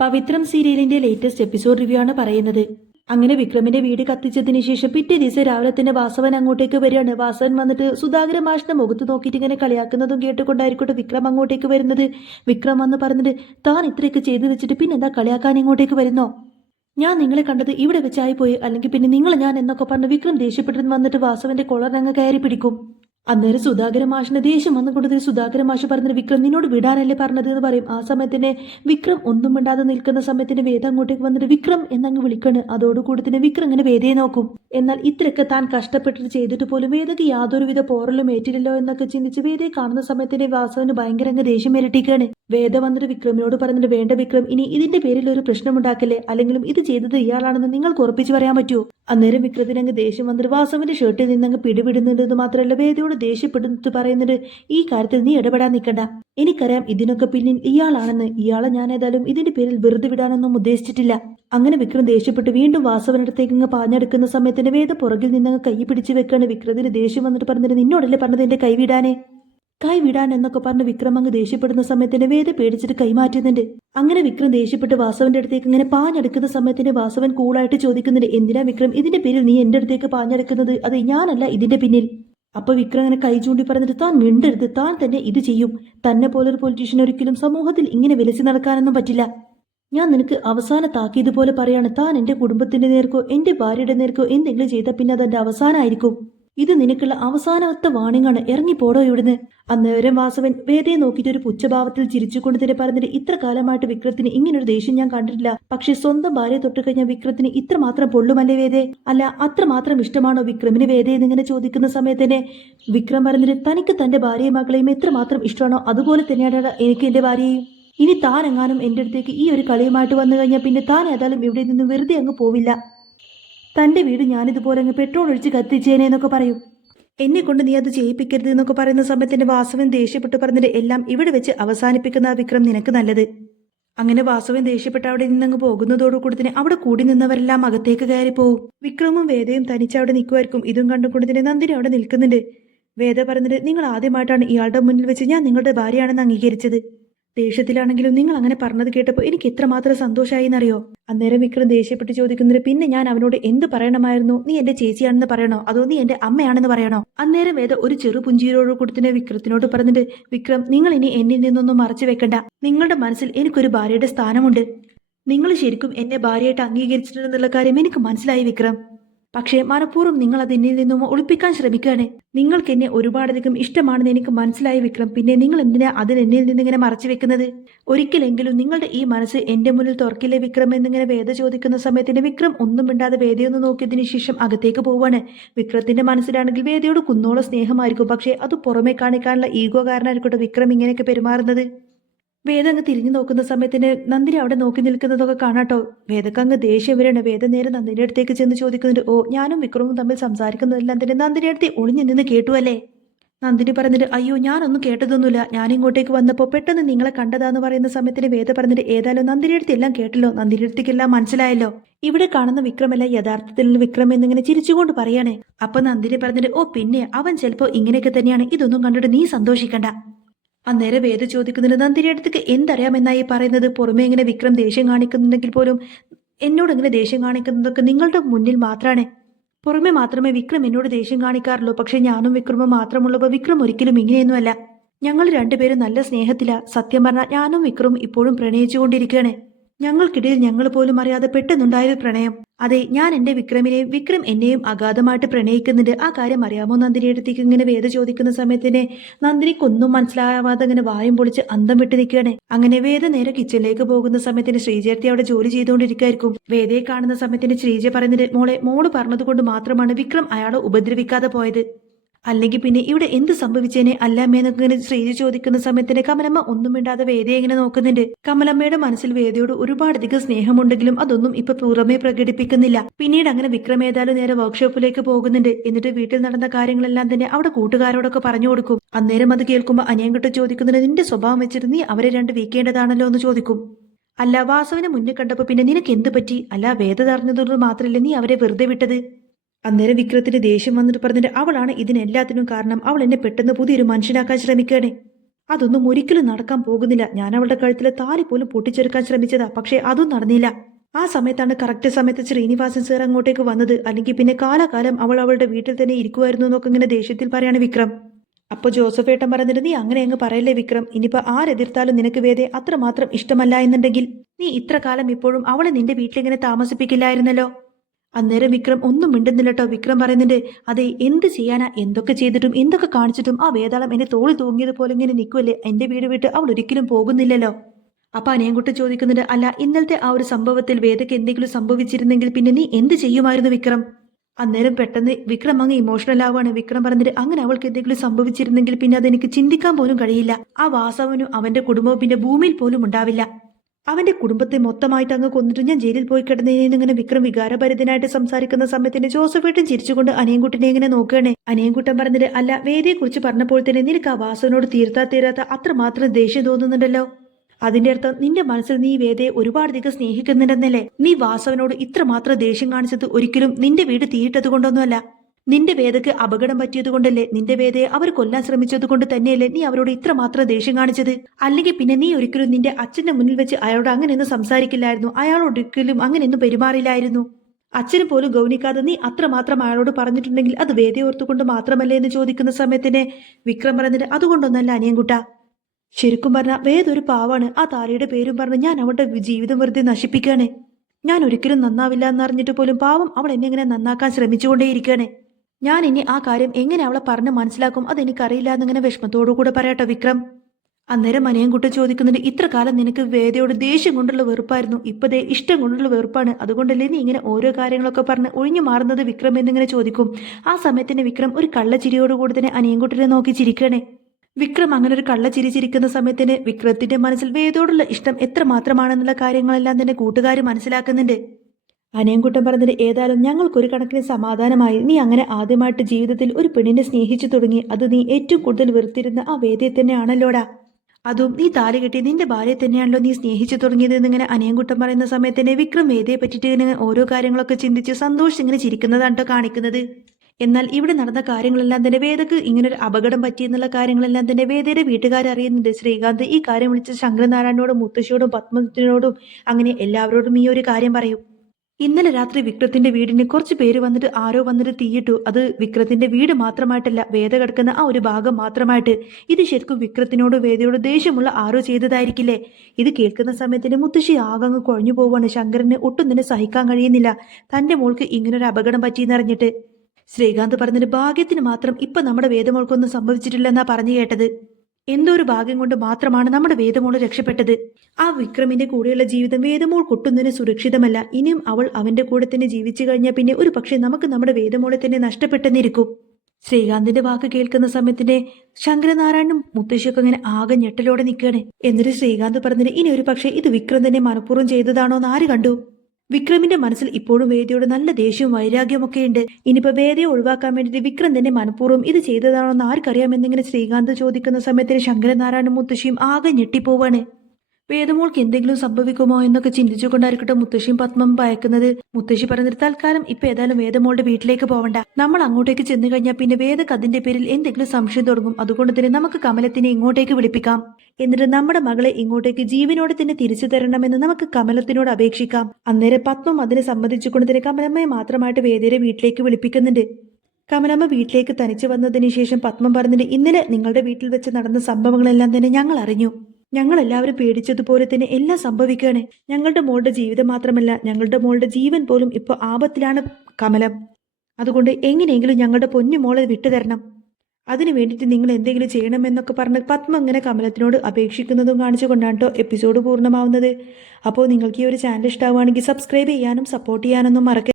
പവിത്രം സീരിയലിന്റെ latest episode review ആണ് പറയുന്നത്. അങ്ങനെ വിക്രമിന്റെ വീട് കത്തിച്ചതിന് ശേഷം പിറ്റേ ദിവസം രാവിലെ തന്നെ വാസവൻ അങ്ങോട്ടേക്ക് വരികയാണ്. വാസവൻ വന്നിട്ട് സുധാകര മാഷിന്റെ മുഖത്ത് നോക്കിയിട്ട് ഇങ്ങനെ കളിയാക്കുന്നതും കേട്ടുകൊണ്ടായിരിക്കട്ടെ വിക്രം അങ്ങോട്ടേക്ക് വരുന്നത്. വിക്രം വന്ന് പറഞ്ഞിട്ട്, താൻ ഇത്രയൊക്കെ ചെയ്തു വെച്ചിട്ട് പിന്നെന്താ കളിയാക്കാൻ ഇങ്ങോട്ടേക്ക് വരുന്നോ? ഞാൻ നിങ്ങളെ കണ്ടത് ഇവിടെ വെച്ചായി പോയി, അല്ലെങ്കിൽ പിന്നെ നിങ്ങൾ ഞാൻ എന്നൊക്കെ പറഞ്ഞ് വിക്രം ദേഷ്യപ്പെട്ടിരുന്ന് വന്നിട്ട് വാസവന്റെ കൊളറിനങ്ങ് കയറി പിടിക്കും. അന്നേരം സുധാകര മാഷിന് ദേഷ്യം വന്നുകൊണ്ടതിന് സുധാകര മാഷ് പറഞ്ഞിട്ട്, വിക്രം നിന്നോട് വിടാനല്ലേ പറഞ്ഞത് എന്ന് പറയും. ആ സമയത്തിന് വിക്രം ഒന്നും മിണ്ടാതെ നിൽക്കുന്ന സമയത്തിന് വേദ അങ്ങോട്ടേക്ക് വന്നിട്ട് വിക്രം എന്നങ്ങ് വിളിക്കണ്. അതോടുകൂടി തന്നെ വിക്രം ഇങ്ങനെ വേദയെ നോക്കും. എന്നാൽ ഇത്രയൊക്കെ താൻ കഷ്ടപ്പെട്ടിട്ട് ചെയ്തിട്ട് പോലും വേദയ്ക്ക് യാതൊരുവിധ പോറലും ഏറ്റില്ലല്ലോ എന്നൊക്കെ ചിന്തിച്ച് വേദയെ കാണുന്ന സമയത്തിന് വാസവന് ഭയങ്കര അങ്ങ് ദേഷ്യം ഇരട്ടിക്കാണ്. വേദ വന്നിട്ട് വിക്രമിനോട് പറഞ്ഞിട്ട്, വേണ്ട വിക്രം, ഇനി ഇതിന്റെ പേരിൽ ഒരു പ്രശ്നമുണ്ടാക്കല്ലേ, അല്ലെങ്കിലും ഇത് ചെയ്തത് ഇയാളാണെന്ന് നിങ്ങൾക്ക് ഉറപ്പിച്ചു പറയാൻ പറ്റുമോ? അന്നേരം വിക്രത്തിന് അങ്ങ് ദേഷ്യം വന്നിട്ട് വാസവന്റെ ഷർട്ടിൽ നിന്നങ്ങ് പിടിവിടുന്നുണ്ടെന്ന് മാത്രമല്ല വേദയോട് ദേഷ്യപ്പെടുന്നിട്ട് പറയുന്നത്, ഈ കാര്യത്തിൽ നീ ഇടപെടാൻ നിൽക്കണ്ട. എനിക്കറിയാം ഇതിനൊക്കെ പിന്നിൽ ഇയാളാണെന്ന്. ഇയാളെ ഞാൻ ഏതായാലും ഇതിന്റെ പേരിൽ വെറുതെ വിടാനൊന്നും ഉദ്ദേശിച്ചിട്ടില്ല. അങ്ങനെ വിക്രം ദേഷ്യപ്പെട്ട് വീണ്ടും വാസവനടുത്തേക്ക് അങ്ങ് പാഞ്ഞെടുക്കുന്ന സമയത്തിന് വേദ പുറകിൽ നിന്നങ്ങ് കൈ പിടിച്ച് വെക്കാണ്. വിക്രത്തിന് ദേഷ്യം വന്നിട്ട് പറഞ്ഞിട്ട്, നിന്നോടല്ലേ പറഞ്ഞത് എന്റെ കൈ വിടാനേ, കൈ വിടാൻ എന്നൊക്കെ പറഞ്ഞ് വിക്രം അങ്ങ് ദേഷ്യപ്പെടുന്ന സമയത്തിന് വേദ പേടിച്ചിട്ട് കൈമാറ്റുന്നുണ്ട്. അങ്ങനെ വിക്രം ദേഷ്യപ്പെട്ട് വാസവന്റെ അടുത്തേക്ക് ഇങ്ങനെ പാഞ്ഞെടുക്കുന്ന സമയത്തിന് വാസവൻ കൂളായിട്ട് ചോദിക്കുന്നുണ്ട്, എന്തിനാ വിക്രം ഇതിന്റെ പേരിൽ നീ എന്റെ അടുത്തേക്ക് പാഞ്ഞെടുക്കുന്നത്? അത് ഞാനല്ല ഇതിന്റെ പിന്നിൽ. അപ്പൊ വിക്രം അങ്ങനെ കൈ ചൂണ്ടി പറഞ്ഞിട്ട്, താൻ മിണ്ടരുത്, താൻ തന്നെ ഇത് ചെയ്യും. തന്നെ പോലൊരു പൊളിറ്റീഷ്യൻ ഒരിക്കലും സമൂഹത്തിൽ ഇങ്ങനെ വിലസി നടക്കാനൊന്നും പറ്റില്ല. ഞാൻ നിനക്ക് അവസാന താക്കീതുപോലെ പറയാണ്, താൻ എന്റെ കുടുംബത്തിന്റെ നേർക്കോ എന്റെ ഭാര്യയുടെ നേർക്കോ എന്തെങ്കിലും ചെയ്താൽ പിന്നെ അതെന്റെ അവസാനമായിരിക്കും. ഇത് നിനക്കുള്ള അവസാനത്തെ വാണിംഗാണ്, ഇറങ്ങിപ്പോടോ ഇവിടുന്ന്. അന്നേരം വാസവൻ വേദയെ നോക്കിയിട്ട് ഒരു പുച്ഛഭാവത്തിൽ ചിരിച്ചുകൊണ്ട് തന്നെ പറഞ്ഞിട്ട്, ഇത്ര കാലമായിട്ട് വിക്രത്തിന് ഇങ്ങനൊരു ദേഷ്യം ഞാൻ കണ്ടിട്ടില്ല. പക്ഷെ സ്വന്തം ഭാര്യയെ തൊട്ട് കഴിഞ്ഞാൽ വിക്രത്തിന് ഇത്രമാത്രം പൊള്ളുമല്ലേ വേദേ? അല്ല, അത്രമാത്രം ഇഷ്ടമാണോ വിക്രമിന് വേദയെന്ന് ഇങ്ങനെ ചോദിക്കുന്ന സമയത്തന്നെ വിക്രം പറഞ്ഞിട്ട്, തനിക്ക് തന്റെ ഭാര്യയും മക്കളെയും എത്രമാത്രം ഇഷ്ടമാണോ അതുപോലെ തന്നെയാണ് എനിക്ക് എന്റെ ഭാര്യയെയും. ഇനി താൻ എങ്ങാനും എന്റെ അടുത്തേക്ക് ഈ ഒരു കളിയുമായിട്ട് വന്നു കഴിഞ്ഞാൽ പിന്നെ താൻ ഏതായാലും ഇവിടെ നിന്ന് വെറുതെ അങ്ങ് പോവില്ല. തന്റെ വീട് ഞാനിതുപോലെ അങ്ങ് പെട്രോൾ ഒഴിച്ച് കത്തിച്ചേനെ എന്നൊക്കെ പറയും. എന്നെ കൊണ്ട് നീ അത് ചെയ്യിപ്പിക്കരുത് എന്നൊക്കെ പറയുന്ന സമയത്തിന്റെ വാസവൻ ദേഷ്യപ്പെട്ട് പറഞ്ഞിട്ട്, എല്ലാം ഇവിടെ വെച്ച് അവസാനിപ്പിക്കുന്ന വിക്രം നിനക്ക് നല്ലത്. അങ്ങനെ വാസവൻ ദേഷ്യപ്പെട്ട് അവിടെ നിന്നങ്ങ് പോകുന്നതോടുകൂടി തന്നെ അവിടെ കൂടി നിന്നവരെല്ലാം അകത്തേക്ക് കയറി പോവും. വിക്രമും വേദയും തനിച്ച് അവിടെ നിൽക്കുമായിരിക്കും. ഇതും കണ്ടുകൊണ്ട് തന്നെ നന്ദിനി അവിടെ നിൽക്കുന്നുണ്ട്. വേദ പറഞ്ഞിട്ട്, നിങ്ങൾ ആദ്യമായിട്ടാണ് ഇയാളുടെ മുന്നിൽ വെച്ച് ഞാൻ നിങ്ങളുടെ ഭാര്യയാണെന്ന് അംഗീകരിച്ചത്. ദേഷ്യത്തിലാണെങ്കിലും നിങ്ങൾ അങ്ങനെ പറഞ്ഞത് കേട്ടപ്പോൾ എനിക്ക് എത്രമാത്രം സന്തോഷമായി എന്നറിയോ? അന്നേരം വിക്രം ദേഷ്യപ്പെട്ട് ചോദിക്കുന്നത്, പിന്നെ ഞാൻ അവനോട് എന്ത് പറയണമായിരുന്നു? നീ എന്റെ ചേച്ചിയാണെന്ന് പറയണോ, അതോ നീ എന്റെ അമ്മയാണെന്ന് പറയണോ? അന്നേരം വേദ ഒരു ചെറു പുഞ്ചിരിയോട് കൊടുത്തിന് വിക്രത്തിനോട് പറഞ്ഞിട്ട്, വിക്രം, നിങ്ങൾ ഇനി എന്നിൽ നിന്നൊന്നും മറച്ചു വെക്കണ്ട. നിങ്ങളുടെ മനസ്സിൽ എനിക്കൊരു ഭാര്യയുടെ സ്ഥാനമുണ്ട്. നിങ്ങൾ ശരിക്കും എന്നെ ഭാര്യയായിട്ട് അംഗീകരിച്ചിട്ടുണ്ടെന്നുള്ള കാര്യം എനിക്ക് മനസ്സിലായി വിക്രം. പക്ഷേ മനഃപൂർവ്വം നിങ്ങൾ അത് എന്നിൽ നിന്നും ഒളിപ്പിക്കാൻ ശ്രമിക്കുകയാണ്. നിങ്ങൾക്ക് എന്നെ ഒരുപാടധികം ഇഷ്ടമാണെന്ന് എനിക്ക് മനസ്സിലായി വിക്രം. പിന്നെ നിങ്ങൾ എന്തിനാ അതിൽ എന്നിൽ നിന്നിങ്ങനെ മറച്ചു വെക്കുന്നത്? ഒരിക്കലെങ്കിലും നിങ്ങളുടെ ഈ മനസ്സ് എന്റെ മുന്നിൽ തുറക്കില്ലേ വിക്രം എന്നിങ്ങനെ വേദ ചോദിക്കുന്ന സമയത്തിന് വിക്രം ഒന്നും മിണ്ടാതെ വേദയൊന്ന് നോക്കിയതിനു ശേഷം അകത്തേക്ക് പോവാണ്. വിക്രത്തിന്റെ മനസ്സിലാണെങ്കിൽ വേദയോട് കുന്നോളം സ്നേഹമായിരിക്കും. പക്ഷേ അത് പുറമെ കാണിക്കാനുള്ള ഈഗോ കാരണമായിരിക്കട്ടെ വിക്രം ഇങ്ങനെയൊക്കെ പെരുമാറുന്നത്. വേദ അങ്ങ് തിരിഞ്ഞു നോക്കുന്ന സമയത്തിന് നന്ദിനി അവിടെ നോക്കി നിൽക്കുന്നതൊക്കെ കാണാട്ടോ. വേദക്ക് അങ്ങ് ദേഷ്യം വരെയാണ്. വേദ നേരെ നന്ദിന്റെ അടുത്തേക്ക് ചെന്ന് ചോദിക്കുന്നുണ്ട്, ഓ, ഞാനും വിക്രമും തമ്മിൽ സംസാരിക്കുന്നതെല്ലാം തന്നെ നന്ദിനി അടുത്ത് ഒളിഞ്ഞു നിന്ന് കേട്ടു അല്ലേ? നന്ദിനി പറഞ്ഞിട്ട്, അയ്യോ, ഞാനൊന്നും കേട്ടതൊന്നുമില്ല. ഞാൻ ഇങ്ങോട്ടേക്ക് വന്നപ്പോൾ പെട്ടെന്ന് നിങ്ങളെ കണ്ടതാന്ന് പറയുന്ന സമയത്തിന് വേദ പറഞ്ഞിട്ട്, ഏതായാലും നന്ദിനി അടുത്ത് എല്ലാം കേട്ടല്ലോ, നന്ദിനി അടുത്തേക്കെല്ലാം മനസ്സിലായല്ലോ. ഇവിടെ കാണുന്ന വിക്രമല്ല യഥാർത്ഥത്തിൽ വിക്രം എന്നിങ്ങനെ ചിരിച്ചുകൊണ്ട് പറയാണ്. അപ്പൊ നന്ദിനി പറഞ്ഞിട്ട്, ഓ പിന്നെ അവൻ ചിലപ്പോ ഇങ്ങനെയൊക്കെ തന്നെയാണ്, ഇതൊന്നും കണ്ടിട്ട് നീ സന്തോഷിക്കണ്ട. അന്നേരം വേദ ചോദിക്കുന്നുണ്ട്, നന്ദിനി അടുത്തേക്ക് എന്തറിയാമെന്നായി പറയുന്നത്? പുറമെ ഇങ്ങനെ വിക്രം ദേഷ്യം കാണിക്കുന്നുണ്ടെങ്കിൽ പോലും എന്നോട് ഇങ്ങനെ ദേഷ്യം കാണിക്കുന്നതൊക്കെ നിങ്ങളുടെ മുന്നിൽ മാത്രമാണ്. പുറമെ മാത്രമേ വിക്രം എന്നോട് ദേഷ്യം കാണിക്കാറുള്ളൂ. പക്ഷെ ഞാനും വിക്രമും മാത്രമുള്ളപ്പോൾ വിക്രം ഒരിക്കലും ഇങ്ങനെയൊന്നുമല്ല. ഞങ്ങൾ രണ്ടുപേരും നല്ല സ്നേഹത്തിലാ. സത്യം പറഞ്ഞാൽ ഞാനും വിക്രമും ഇപ്പോഴും പ്രണയിച്ചുകൊണ്ടിരിക്കുകയാണ്. ഞങ്ങൾക്കിടയിൽ ഞങ്ങൾ പോലും അറിയാതെ പെട്ടെന്നുണ്ടായൊരു പ്രണയം. അതെ, ഞാൻ എന്റെ വിക്രമിനെയും വിക്രം എന്നെയും അഗാധമായിട്ട് പ്രണയിക്കുന്നുണ്ട്. ആ കാര്യം അറിയാമോ നന്ദിനി അടുത്തേക്ക് ഇങ്ങനെ വേദ ചോദിക്കുന്ന സമയത്തിന് നന്ദിനിക്കൊന്നും മനസ്സിലാവാതെ ഇങ്ങനെ വായും പൊളിച്ച് അന്തം വിട്ട് നിൽക്കുകയാണ്. അങ്ങനെ വേദ നേരെ കിച്ചണിലേക്ക് പോകുന്ന സമയത്തിന് ശ്രീജയത്തി അവിടെ ജോലി ചെയ്തുകൊണ്ടിരിക്കുകയായിരിക്കും. വേദയെ കാണുന്ന സമയത്തിന് ശ്രീജ പറയുന്നത്, മോള് പറഞ്ഞതുകൊണ്ട് മാത്രമാണ് വിക്രം അയാളെ ഉപദ്രവിക്കാതെ പോയത്. അല്ലെങ്കിൽ പിന്നെ ഇവിടെ എന്ത് സംഭവിച്ചേനെ അല്ലമ്മയെന്നൊക്കെ ഇങ്ങനെ ശ്രീജ ചോദിക്കുന്ന സമയത്തിന് കമലമ്മ ഒന്നും മിണ്ടാതെ വേദയെ ഇങ്ങനെ നോക്കുന്നുണ്ട്. കമലമ്മയുടെ മനസ്സിൽ വേദയോട് ഒരുപാടധികം സ്നേഹമുണ്ടെങ്കിലും അതൊന്നും ഇപ്പൊ പുറമെ പ്രകടിപ്പിക്കുന്നില്ല. പിന്നീട് അങ്ങനെ വിക്രം ഏതായാലും നേരെ വർക്ക്ഷോപ്പിലേക്ക് പോകുന്നുണ്ട്. എന്നിട്ട് വീട്ടിൽ നടന്ന കാര്യങ്ങളെല്ലാം തന്നെ അവിടെ കൂട്ടുകാരോടൊക്കെ പറഞ്ഞു കൊടുക്കും. അന്നേരം അത് കേൾക്കുമ്പോൾ അനിയൻകുട്ടി ചോദിക്കുന്നത്, നിന്റെ സ്വഭാവം വെച്ചിട്ട് നീ അവരെ രണ്ട് വീക്കേണ്ടതാണല്ലോ എന്ന് ചോദിക്കും. അല്ല, വാസവനെ മുന്നിൽ കണ്ടപ്പോ പിന്നെ നിനക്ക് എന്ത് പറ്റി? അല്ല, വേദ അറിഞ്ഞതുകൊണ്ട് മാത്രമല്ലേ നീ അവരെ വെറുതെ വിട്ടത്? അന്നേരം വിക്രത്തിന് ദേഷ്യം വന്നിട്ട് പറഞ്ഞിട്ട്, അവളാണ് ഇതിനെല്ലാത്തിനും കാരണം. അവൾ എന്നെ പെട്ടെന്ന് പുതിയൊരു മനുഷ്യനാക്കാൻ ശ്രമിക്കുകയാണ്. അതൊന്നും ഒരിക്കലും നടക്കാൻ പോകുന്നില്ല. ഞാൻ അവളുടെ കഴുത്തിലെ താലി പോലും പൊട്ടിച്ചെടുക്കാൻ ശ്രമിച്ചതാ, പക്ഷേ അതും നടന്നില്ല. ആ സമയത്താണ് കറക്റ്റ് സമയത്ത് ശ്രീനിവാസൻ സാർ അങ്ങോട്ടേക്ക് വന്നത്. അല്ലെങ്കിൽ പിന്നെ കാലാകാലം അവൾ അവളുടെ വീട്ടിൽ തന്നെ ഇരിക്കുമായിരുന്നു എന്നൊക്കെ ഇങ്ങനെ ദേഷ്യത്തിൽ പറയാണ് വിക്രം. അപ്പോൾ ജോസഫ് ഏട്ടൻ പറഞ്ഞിട്ട്, നീ അങ്ങനെ അങ്ങ് പറയല്ലേ വിക്രം. ഇനിയിപ്പോൾ ആരെതിർത്താലും നിനക്ക് വേദയെ അത്രമാത്രം ഇഷ്ടമല്ല എന്നുണ്ടെങ്കിൽ നീ ഇത്ര കാലം ഇപ്പോഴും അവളെ നിന്റെ വീട്ടിലിങ്ങനെ താമസിപ്പിക്കില്ലായിരുന്നല്ലോ. അന്നേരം വിക്രം ഒന്നും മിണ്ടുന്നില്ല കേട്ടോ. വിക്രം പറയുന്നുണ്ട്, അതെ എന്ത് ചെയ്യാനാ, എന്തൊക്കെ ചെയ്തിട്ടും എന്തൊക്കെ കാണിച്ചിട്ടും ആ വേതാളം എന്റെ തോളിൽ തൂങ്ങിയതുപോലെ ഇങ്ങനെ നിൽക്കുമല്ലേ. എന്റെ വീട് വിട്ട് അവൾ ഒരിക്കലും പോകുന്നില്ലല്ലോ. അപ്പൊ അനിയൻകുട്ടി ചോദിക്കുന്നുണ്ട്, അല്ല ഇന്നലത്തെ ആ ഒരു സംഭവത്തിൽ വേദയ്ക്ക് എന്തെങ്കിലും സംഭവിച്ചിരുന്നെങ്കിൽ പിന്നെ നീ എന്ത് ചെയ്യുമായിരുന്നു വിക്രം? അന്നേരം പെട്ടെന്ന് വിക്രം അങ്ങ് ഇമോഷണൽ ആവുകയാണ്. വിക്രം പറഞ്ഞിട്ട്, അങ്ങനെ അവൾക്ക് എന്തെങ്കിലും സംഭവിച്ചിരുന്നെങ്കിൽ പിന്നെ അതെനിക്ക് ചിന്തിക്കാൻ പോലും കഴിയില്ല. ആ വാസവനും അവന്റെ കുടുംബവും പിന്നെ ഭൂമിയിൽ പോലും ഉണ്ടാവില്ല. അവന്റെ കുടുംബത്തെ മൊത്തമായിട്ട് അങ്ങ് കൊന്നിട്ട് ഞാൻ ജയിലിൽ പോയി കിടന്നതിന് ഇങ്ങനെ വിക്രം വികാരഭരിതനായിട്ട് സംസാരിക്കുന്ന സമയത്തിന് ജോസഫേട്ടൻ ചിരിച്ചുകൊണ്ട് അനിയൻകുട്ടിനെ ഇങ്ങനെ നോക്കുകയാണേ. അനിയൻകുട്ടൻ പറഞ്ഞിട്ട്, അല്ല വേദിയെക്കുറിച്ച് പറഞ്ഞപ്പോൾ തന്നെ നിനക്ക് ആ വാസവനോട് തീരാത്ത അത്രമാത്രം ദേഷ്യം തോന്നുന്നുണ്ടല്ലോ. അതിന്റെ അർത്ഥം നിന്റെ മനസ്സിൽ നീ വേദയെ ഒരുപാടധികം സ്നേഹിക്കുന്നുണ്ടെന്നല്ലേ. നീ വാസവനോട് ഇത്രമാത്രം ദേഷ്യം കാണിച്ചത് ഒരിക്കലും നിന്റെ വീട് തീയിട്ടത് കൊണ്ടൊന്നുമല്ല. നിന്റെ വേദക്ക് അപകടം പറ്റിയത് കൊണ്ടല്ലേ, നിന്റെ വേദയെ അവർ കൊല്ലാൻ ശ്രമിച്ചത് കൊണ്ട് തന്നെയല്ലേ നീ അവരോട് ഇത്രമാത്രം ദേഷ്യം കാണിച്ചത്. അല്ലെങ്കിൽ പിന്നെ നീ ഒരിക്കലും നിന്റെ അച്ഛന്റെ മുന്നിൽ വെച്ച് അയാളോട് അങ്ങനെയൊന്നും സംസാരിക്കില്ലായിരുന്നു. അയാളൊരിക്കലും അങ്ങനെയൊന്നും പെരുമാറില്ലായിരുന്നു. അച്ഛന് പോലും ഗൗനിക്കാതെ നീ അത്രമാത്രം അയാളോട് പറഞ്ഞിട്ടുണ്ടെങ്കിൽ അത് വേദയെ ഓർത്തുകൊണ്ട് മാത്രമല്ലേ എന്ന് ചോദിക്കുന്ന സമയത്തിന് വിക്രം പറഞ്ഞിട്ട്, അതുകൊണ്ടൊന്നല്ല അനിയൻകുട്ട. ശരിക്കും പറഞ്ഞാൽ വേദ ഒരു പാവാണ്. ആ താലിയുടെ പേരും പറഞ്ഞ് ഞാൻ അവളുടെ ജീവിതം വെറുതെ നശിപ്പിക്കുകയാണ്. ഞാൻ ഒരിക്കലും നന്നാവില്ല എന്നറിഞ്ഞിട്ട് പോലും പാവം അവൾ എന്നെ ഇങ്ങനെ നന്നാക്കാൻ ശ്രമിച്ചുകൊണ്ടേയിരിക്കുകയാണ്. ഞാൻ ഇനി ആ കാര്യം എങ്ങനെ അവളെ പറഞ്ഞ് മനസ്സിലാക്കും അതെനിക്കറിയില്ല എന്നിങ്ങനെ വിഷമത്തോടുകൂടെ പറയാട്ടോ വിക്രം. അന്നേരം മനയൻകുട്ടി ചോദിക്കുന്നുണ്ട്, ഇത്ര കാലം നിനക്ക് വേദയോട് ദേഷ്യം കൊണ്ടുള്ള വെറുപ്പായിരുന്നു, ഇപ്പതേ ഇഷ്ടം കൊണ്ടുള്ള വെറുപ്പാണ്. അതുകൊണ്ടല്ലേ നീ ഇങ്ങനെ ഓരോ കാര്യങ്ങളൊക്കെ പറഞ്ഞ് ഒഴിഞ്ഞു മാറുന്നത് വിക്രം എന്നിങ്ങനെ ചോദിക്കും. ആ സമയത്തിന് വിക്രം ഒരു കള്ളച്ചിരിയോടുകൂടി തന്നെ അനിയൻകുട്ടിനെ നോക്കി ചിരിക്കണേ. വിക്രം അങ്ങനെ ഒരു കള്ളച്ചിരി ചിരിക്കുന്ന സമയത്തിന് വിക്രത്തിന്റെ മനസ്സിൽ വേദയോടുള്ള ഇഷ്ടം എത്രമാത്രമാണെന്നുള്ള കാര്യങ്ങളെല്ലാം തന്നെ കൂട്ടുകാർ മനസ്സിലാക്കുന്നുണ്ട്. അനിയൻകുട്ടൻ പറഞ്ഞത്, ഏതായാലും ഞങ്ങൾക്കൊരു കണക്കിന് സമാധാനമായി. നീ അങ്ങനെ ആദ്യമായിട്ട് ജീവിതത്തിൽ ഒരു പെണ്ണിനെ സ്നേഹിച്ചു തുടങ്ങി. അത് നീ ഏറ്റവും കൂടുതൽ വെറുത്തിരുന്ന ആ വേദയെ തന്നെയാണല്ലോടാ. അതും നീ താലി കെട്ടി നിന്റെ ഭാര്യയെ തന്നെയാണല്ലോ നീ സ്നേഹിച്ചു തുടങ്ങിയത് എന്നിങ്ങനെ അനിയൻകുട്ടൻ പറയുന്ന സമയത്ത് വിക്രം വേദയെ പറ്റിയിട്ട് ഇങ്ങനെ ഓരോ കാര്യങ്ങളൊക്കെ ചിന്തിച്ച് സന്തോഷിച്ച് ഇങ്ങനെ ചിരിക്കുന്നതാണ് കേട്ടോ കാണിക്കുന്നത്. എന്നാൽ ഇവിടെ നടന്ന കാര്യങ്ങളെല്ലാം തന്നെ വേദക്ക് ഇങ്ങനൊരു അപകടം പറ്റിയെന്നുള്ള കാര്യങ്ങളെല്ലാം തന്നെ വേദയുടെ വീട്ടുകാരറിയുന്നുണ്ട്. ശ്രീകാന്ത് ഈ കാര്യം വിളിച്ച് ശങ്കരനാരായണനോടും മുത്തശ്ശിയോടും പത്മത്തിനോടും അങ്ങനെ എല്ലാവരോടും ഈ ഒരു കാര്യം പറയും. ഇന്നലെ രാത്രി വിക്രത്തിന്റെ വീടിന് കുറച്ച് പേര് വന്നിട്ട് ആരോ വന്നിട്ട് തീയിട്ടു. അത് വിക്രത്തിന്റെ വീട് മാത്രമായിട്ടല്ല, വേദ കിടക്കുന്ന ആ ഒരു ഭാഗം മാത്രമായിട്ട്. ഇത് ശരിക്കും വിക്രത്തിനോട് വേദയോട് ദേഷ്യമുള്ള ആരോ ചെയ്തതായിരിക്കില്ലേ. ഇത് കേൾക്കുന്ന സമയത്തിന് മുത്തശ്ശി ആകങ്ങ് കുഴഞ്ഞു പോവാണ്. ശങ്കരന് ഒട്ടും തന്നെ സഹിക്കാൻ കഴിയുന്നില്ല തന്റെ മോൾക്ക് ഇങ്ങനൊരു അപകടം പറ്റിയെന്നറിഞ്ഞിട്ട്. ശ്രീകാന്ത് പറഞ്ഞിട്ട്, ഭാഗ്യത്തിന് മാത്രം ഇപ്പൊ നമ്മുടെ വേദമോൾക്കൊന്നും സംഭവിച്ചിട്ടില്ലെന്നാ പറഞ്ഞു കേട്ടത്. എന്തോ ഒരു ഭാഗ്യം കൊണ്ട് മാത്രമാണ് നമ്മുടെ വേദമോള് രക്ഷപ്പെട്ടത്. ആ വിക്രമിന്റെ കൂടെയുള്ള ജീവിതം വേദമോൾക്ക് ഒട്ടും തന്നെ സുരക്ഷിതമല്ല. ഇനിയും അവൾ അവന്റെ കൂടെ തന്നെ ജീവിച്ചു കഴിഞ്ഞാൽ പിന്നെ ഒരു പക്ഷേ നമുക്ക് നമ്മുടെ വേദമോളെ തന്നെ നഷ്ടപ്പെട്ടെന്നിരിക്കും. ശ്രീകാന്തിന്റെ വാക്ക് കേൾക്കുന്ന സമയത്തിന്റെ ശങ്കരനാരായണനും മുത്തശ്ശിയൊക്കെ ഇങ്ങനെ ആകെ ഞെട്ടലോടെ നിൽക്കുകയാണ്. എന്നിട്ട് ശ്രീകാന്ത് പറഞ്ഞിട്ട്, ഇനി ഒരു പക്ഷേ ഇത് വിക്രം തന്നെ മനഃപൂർവ്വം ചെയ്തതാണോ എന്ന് ആര് കണ്ടു. വിക്രമിന്റെ മനസ്സിൽ ഇപ്പോഴും വേദയോട് നല്ല ദേഷ്യവും വൈരാഗ്യമൊക്കെ ഉണ്ട്. ഇനിയിപ്പോ വേദയെ ഒഴിവാക്കാൻ വേണ്ടിയിട്ട് വിക്രം തന്നെ മനഃപൂർവ്വം ഇത് ചെയ്തതാണോ എന്ന് ആർക്കറിയാമെന്നിങ്ങനെ ശ്രീകാന്ത് ചോദിക്കുന്ന സമയത്തിന് ശങ്കരനാരായണ മുത്തശ്ശിയും ആകെ ഞെട്ടിപ്പോവാണ്. വേദമോൾക്ക് എന്തെങ്കിലും സംഭവിക്കുമോ എന്നൊക്കെ ചിന്തിച്ചുകൊണ്ടായിരിക്കട്ടെ മുത്തശ്ശിയും പത്മം ഭയക്കുന്നത്. മുത്തശ്ശി പറഞ്ഞിട്ട്, തൽക്കാലം ഇപ്പൊ ഏതായാലും വേദമോളുടെ വീട്ടിലേക്ക് പോവണ്ട. നമ്മൾ അങ്ങോട്ടേക്ക് ചെന്ന് കഴിഞ്ഞാൽ പിന്നെ വേദക്ക് അതിന്റെ പേരിൽ എന്തെങ്കിലും സംശയം തുടങ്ങും. അതുകൊണ്ട് തന്നെ നമുക്ക് കമലത്തിനെ ഇങ്ങോട്ടേക്ക് വിളിപ്പിക്കാം. എന്നിട്ട് നമ്മുടെ മകളെ ഇങ്ങോട്ടേക്ക് ജീവനോടെ തന്നെ തിരിച്ചു തരണമെന്ന് നമുക്ക് കമലത്തിനോട് അപേക്ഷിക്കാം. അന്നേരം പത്മം അതിനെ സമ്മതിച്ചുകൊണ്ട് തന്നെ കമലമ്മയെ മാത്രമായിട്ട് വേദയുടെ വീട്ടിലേക്ക് വിളിപ്പിക്കുന്നുണ്ട്. കമലമ്മ വീട്ടിലേക്ക് തനിച്ചു വന്നതിന് ശേഷം പത്മം പറഞ്ഞിട്ട്, ഇന്നലെ നിങ്ങളുടെ വീട്ടിൽ വെച്ച് നടന്ന സംഭവങ്ങളെല്ലാം തന്നെ ഞങ്ങൾ അറിഞ്ഞു. ഞങ്ങളെല്ലാവരും പേടിച്ചതുപോലെ തന്നെ എല്ലാം സംഭവിക്കുകയാണ്. ഞങ്ങളുടെ മോളുടെ ജീവിതം മാത്രമല്ല, ഞങ്ങളുടെ മോളുടെ ജീവൻ പോലും ഇപ്പൊ ആപത്തിലാണ് കമലം. അതുകൊണ്ട് എങ്ങനെയെങ്കിലും ഞങ്ങളുടെ പൊന്നു മോളെ വിട്ടുതരണം. അതിനു വേണ്ടിയിട്ട് നിങ്ങൾ എന്തെങ്കിലും ചെയ്യണമെന്നൊക്കെ പറഞ്ഞ് പത്മ ഇങ്ങനെ കമലത്തിനോട് അപേക്ഷിക്കുന്നതും കാണിച്ചുകൊണ്ടാണ് കേട്ടോ എപ്പിസോഡ് പൂർണ്ണമാവുന്നത്. അപ്പോൾ നിങ്ങൾക്ക് ഈ ഒരു ചാനൽ ഇഷ്ടമാവുകയാണെങ്കിൽ സബ്സ്ക്രൈബ് ചെയ്യാനും സപ്പോർട്ട് ചെയ്യാനൊന്നും മറക്കരുത്.